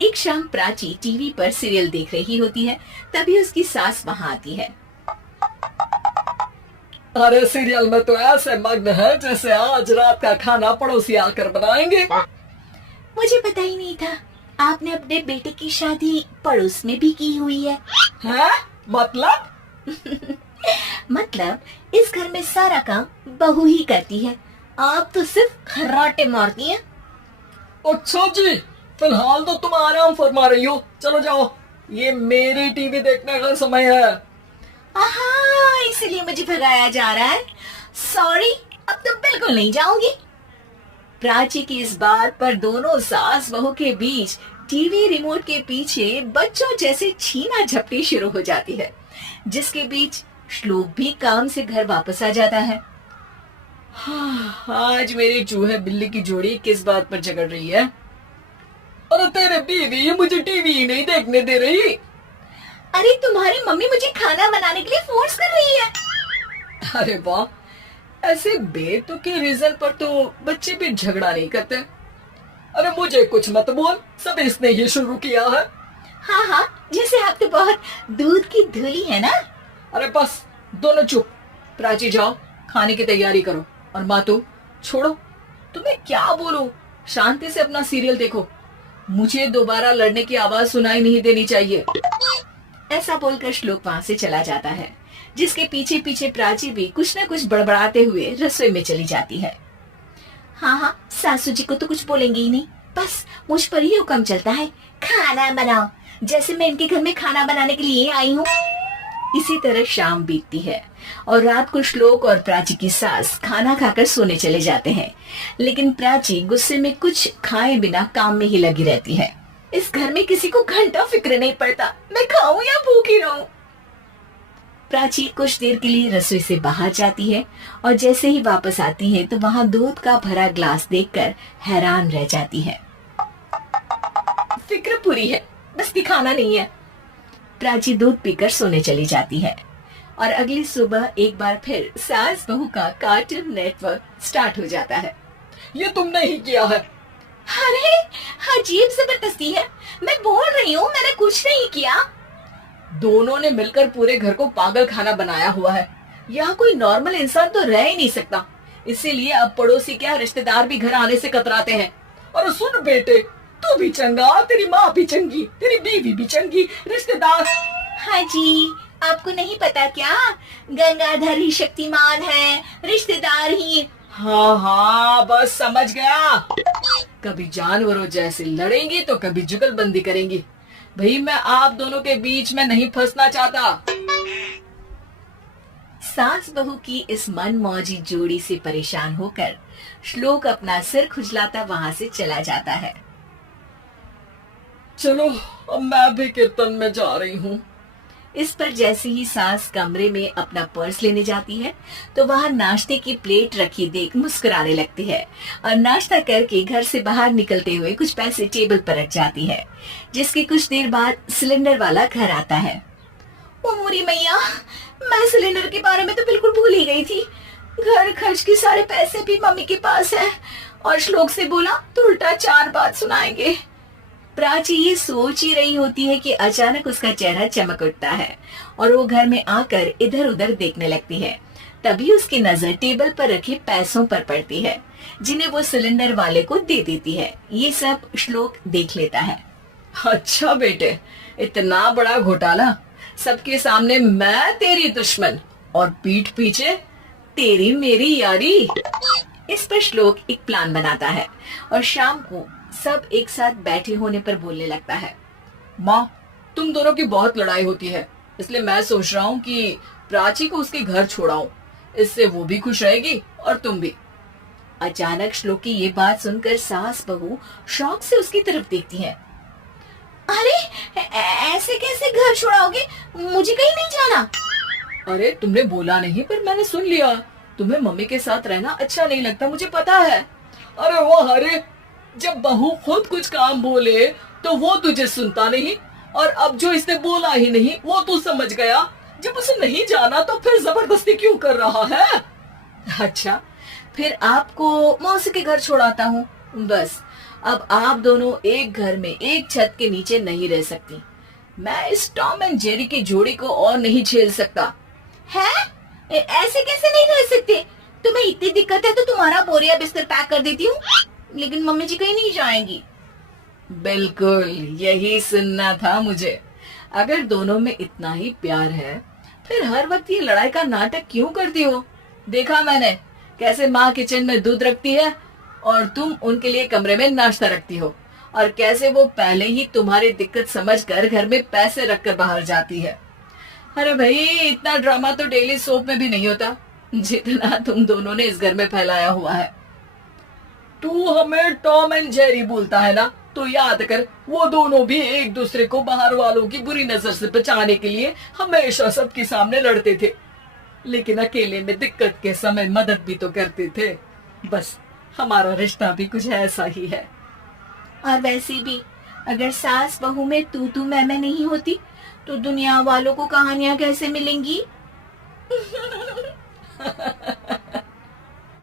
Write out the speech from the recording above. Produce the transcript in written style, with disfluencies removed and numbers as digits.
एक शाम प्राची टीवी पर सीरियल देख रही होती है। तभी उसकी सास वहाँ आती है। अरे सीरियल में तो ऐसे मग्न है जैसे आज रात का खाना पड़ोसी आकर बनाएंगे। मुझे पता ही नहीं था आपने अपने बेटे की शादी पड़ोस में भी की हुई है। हैं? मतलब? मतलब इस घर में सारा काम बहू ही करती है, आप तो सिर्फ खर्राटे मारती हैं। अच्छा जी, फिलहाल तो तुम आराम फरमा रही हो, चलो जाओ, ये मेरी टीवी देखने का समय है। आहा, इसलिए मुझे भगाया जा रहा है। सॉरी, अब तो बिल्कुल नहीं जाऊंगी। प्राची की इस बात पर दोनों सास बहू के बीच टीवी रिमोट के पीछे बच्चों जैसे छीना झपटी शुरू हो जाती है, जिसके बीच श्लोक भी काम से घर वापस आ जाता है। हाँ, आज मेरी चूहे बिल्ली की जोड़ी किस बात पर झगड़ रही है? अरे तेरे बीवी मुझे टीवी ही नहीं देखने दे रही। अरे तुम्हारी मम्मी मुझे खाना बनाने के लिए फोर्स कर रही है। अरे वाह, ऐसे बेतुके रीजन पर तो बच्चे भी झगड़ा नहीं करते। अरे मुझे कुछ मत बोल, सब इसने ही शुरू किया है। हाँ हाँ, जैसे आप तो बहुत दूध की धूली है ना। अरे बस, दोनों चुप। प्राची जाओ, खाने की तैयारी करो। और माँ तुम छोड़ो, तुम्हें क्या बोलूं, शांति से अपना सीरियल देखो, मुझे दोबारा लड़ने की आवाज सुनाई नहीं देनी चाहिए। ऐसा बोलकर श्लोक वहां से चला जाता है, जिसके पीछे पीछे प्राची भी कुछ न कुछ बड़बड़ाते हुए रसोई में चली जाती है। हाँ हाँ, सासू जी को तो कुछ बोलेंगे ही नहीं, बस मुझ पर ही हुक्म चलता है, खाना बनाओ, जैसे मैं इनके घर में खाना बनाने के लिए आई हूँ। इसी तरह शाम बीतती है और रात को श्लोक और प्राची की सास खाना खाकर सोने चले जाते हैं, लेकिन प्राची गुस्से में कुछ खाए बिना काम में ही लगी रहती है। इस घर में किसी को घंटा फिक्र नहीं पड़ता, मैं खाऊं या भूखी रहूं। प्राची कुछ देर के लिए रसोई से बाहर जाती है और जैसे ही वापस आती है तो वहाँ दूध का भरा ग्लास देखकर हैरान रह जाती है। फिक्र पूरी है, बस दिखाना नहीं है। प्राची दूध पीकर सोने चली जाती है और अगली सुबह एक बार फिर सास बहू का कार्टून नेटवर्क स्टार्ट हो जाता है। ये तुमने ही किया है। अरे अजीब जबरदस्ती है, मैं बोल रही हूँ मैंने कुछ नहीं किया। दोनों ने मिलकर पूरे घर को पागल खाना बनाया हुआ है। यहाँ कोई नॉर्मल इंसान तो रह ही नहीं सकता, इसीलिए अब पड़ोसी क्या रिश्तेदार भी घर आने से कतराते हैं। और सुन बेटे, तू भी चंगा, तेरी माँ भी चंगी, तेरी बीवी भी चंगी, रिश्तेदार। हाँ जी, आपको नहीं पता क्या, गंगाधर ही शक्तिमान है, रिश्तेदार ही। हाँ हाँ, बस समझ गया। कभी जानवरों जैसे लड़ेंगी तो कभी जुगलबंदी करेंगी। भाई मैं आप दोनों के बीच में नहीं फंसना चाहता। सास बहू की इस मनमौजी जोड़ी से परेशान होकर श्लोक अपना सिर खुजलाता वहां से चला जाता है। चलो अब मैं भी कीर्तन में जा रही हूँ। इस पर जैसे ही सास कमरे में अपना पर्स लेने जाती है तो वहां नाश्ते की प्लेट रखी देख मुस्कुराने लगती है और नाश्ता करके घर से बाहर निकलते हुए कुछ पैसे टेबल पर रख जाती है, जिसके कुछ देर बाद सिलेंडर वाला घर आता है। ओ मोरी मैया, मैं सिलेंडर के बारे में तो बिल्कुल भूल ही गई थी। घर खर्च के सारे पैसे भी मम्मी के पास है और श्लोक से बोला तो उल्टा 4 बात सुनाएंगे। प्राची ये सोच ही रही होती है कि अचानक उसका चेहरा चमक उठता है और वो घर में आकर इधर उधर देखने लगती है। तभी उसकी नजर टेबल पर रखे पैसों पर पड़ती है, जिन्हें वो सिलेंडर वाले को दे देती है। ये सब श्लोक देख लेता है। अच्छा बेटे, इतना बड़ा घोटाला, सबके सामने मैं तेरी दुश्मन और पीठ पीछे तेरी मेरी यारी। इस पर श्लोक एक प्लान बनाता है और शाम को सब एक साथ बैठे होने पर बोलने लगता है। माँ, तुम दोनों की बहुत लड़ाई होती है, इसलिए मैं सोच रहा हूँ कि प्राची को उसके घर छोड़ाऊं, इससे वो भी खुश रहेगी और तुम भी। अचानक श्लोक की ये बात सुनकर सास बहू शौक से उसकी तरफ देखती है। अरे ऐसे कैसे घर छोड़ाओगे, मुझे कहीं नहीं जाना। अरे तुमने बोला नहीं पर मैंने सुन लिया, तुम्हें मम्मी के साथ रहना अच्छा नहीं लगता, मुझे पता है। अरे वाह, अरे जब बहू खुद कुछ काम बोले तो वो तुझे सुनता नहीं, और अब जो इसने बोला ही नहीं वो तू समझ गया। जब उसे नहीं जाना तो फिर जबरदस्ती क्यों कर रहा है? अच्छा, फिर आपको मौसी के घर छोड़ाता हूँ, बस अब आप दोनों एक घर में एक छत के नीचे नहीं रह सकती। मैं इस टॉम एंड जेरी की जोड़ी को और नहीं झेल सकता। है? ऐसे कैसे नहीं रह सकते? तुम्हें इतनी दिक्कत है तो तुम्हारा बोरिया बिस्तर पैक कर देती हूँ। लेकिन मम्मी जी कहीं नहीं जाएंगी। बिल्कुल, यही सुनना था मुझे। अगर दोनों में इतना ही प्यार है फिर हर वक्त ये लड़ाई का नाटक क्यों करती हो? देखा मैंने कैसे माँ किचन में दूध रखती है और तुम उनके लिए कमरे में नाश्ता रखती हो, और कैसे वो पहले ही तुम्हारी दिक्कत समझकर घर में पैसे रखकर बाहर जाती है। अरे भाई, इतना ड्रामा तो डेली सोप में भी नहीं होता जितना तुम दोनों ने इस घर में फैलाया हुआ है। तू हमें टॉम एंड जेरी बोलता है ना, तो याद कर वो दोनों भी एक दूसरे को बाहर वालों की बुरी नजर से बचाने के लिए हमेशा सबके सामने लड़ते थे, लेकिन अकेले में दिक्कत के समय मदद भी तो करते थे। बस हमारा रिश्ता भी कुछ ऐसा ही है। और वैसे भी अगर सास बहू में तू मैं नहीं होती तो दुनिया वालों को कहानियां कैसे मिलेंगी?